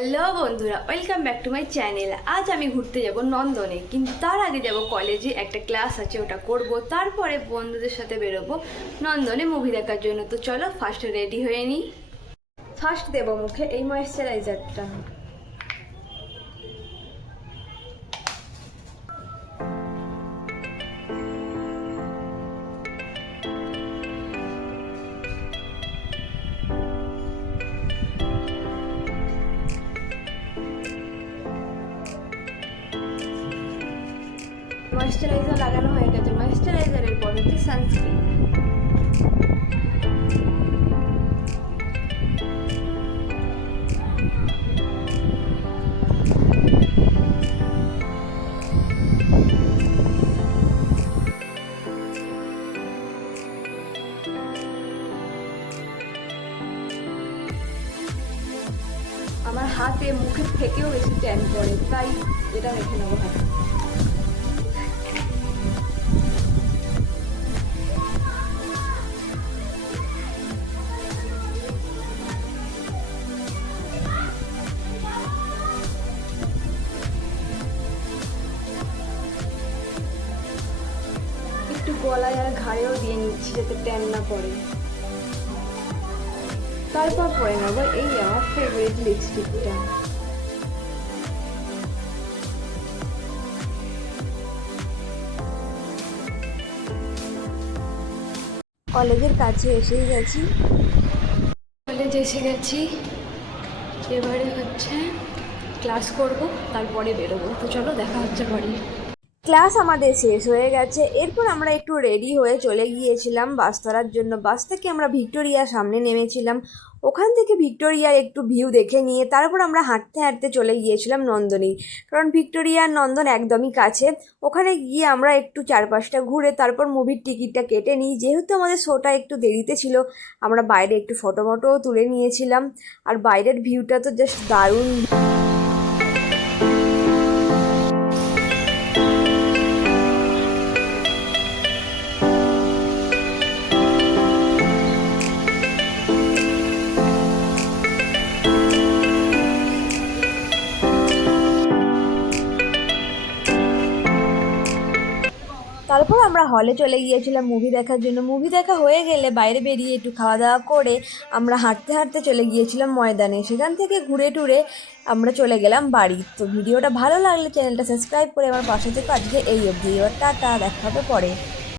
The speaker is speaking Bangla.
হ্যালো বন্ধুরা welcome back to my channel আজ আমি ঘুরতে যাব নন্দনে, কিন্তু তার আগে যাব কলেজে একটা ক্লাস আছে, ওটা করব। তারপরে বন্ধুদের সাথে বেরোবো নন্দনে মুভি দেখার জন্য। তো চলো ফার্স্ট রেডি হয়ে নিই। ফার্স্ট দেবো মুখে এই ময়েশ্চারাইজারটা ময়েশ্চারাইজার লাগানো হয়ে গেছে। ময়েশ্চারাইজারের পর হচ্ছে সানস্ক্রিন আমার হাতে মুখের থেকেও বেশি ট্যান পড়ে, তাই এটা রেখে নেব হাতে একটু গলায় আর ঘাড়েও দিয়ে নিচ্ছি যাতে ট্যান না পড়ে। তারপর পরে নেব এই আমার ফেভারিট লিপস্টিকটা কলেজের কাছে এসেই গেছি। কলেজ এসে গেছি। এবারে হচ্ছে ক্লাস করব, তারপরে বেরোবো। তো চলো দেখা হচ্ছে পরে। ক্লাস আমাদের শেষ হয়ে গেছে। এরপর আমরা একটু রেডি হয়ে চলে গিয়েছিলাম বাস ধরার জন্য। বাস থেকে আমরা ভিক্টোরিয়ার সামনে নেমেছিলাম। ওখান থেকে ভিক্টোরিয়ার একটু ভিউ দেখে নিয়ে তারপর আমরা হাঁটতে হাঁটতে চলে গিয়েছিলাম নন্দনী। কারণ ভিক্টোরিয়ার নন্দন একদমই কাছে। ওখানে গিয়ে আমরা একটু চারপাশটা ঘুরে তারপর মুভির টিকিটটা কেটে নিই। যেহেতু আমাদের শোটা একটু দেরিতে ছিল, আমরা বাইরে একটু ফটো মটোও তুলে নিয়েছিলাম। আর বাইরের ভিউটা তো জাস্ট দারুণ। তারপর আমরা হলে চলে গিয়েছিলাম মুভি দেখার জন্য। মুভি দেখা হয়ে গেলে বাইরে বেরিয়ে একটু খাওয়া দাওয়া করে আমরা হাঁটতে হাঁটতে চলে গিয়েছিলাম ময়দানে। সেখান থেকে ঘুরে টুরে আমরা চলে গেলাম বাড়ি। তো ভিডিওটা ভালো লাগলে চ্যানেলটা সাবস্ক্রাইব করে আমার পাশে থেকে। আজকে এই অবধি। এবার টাটা, দেখা হবে পরে।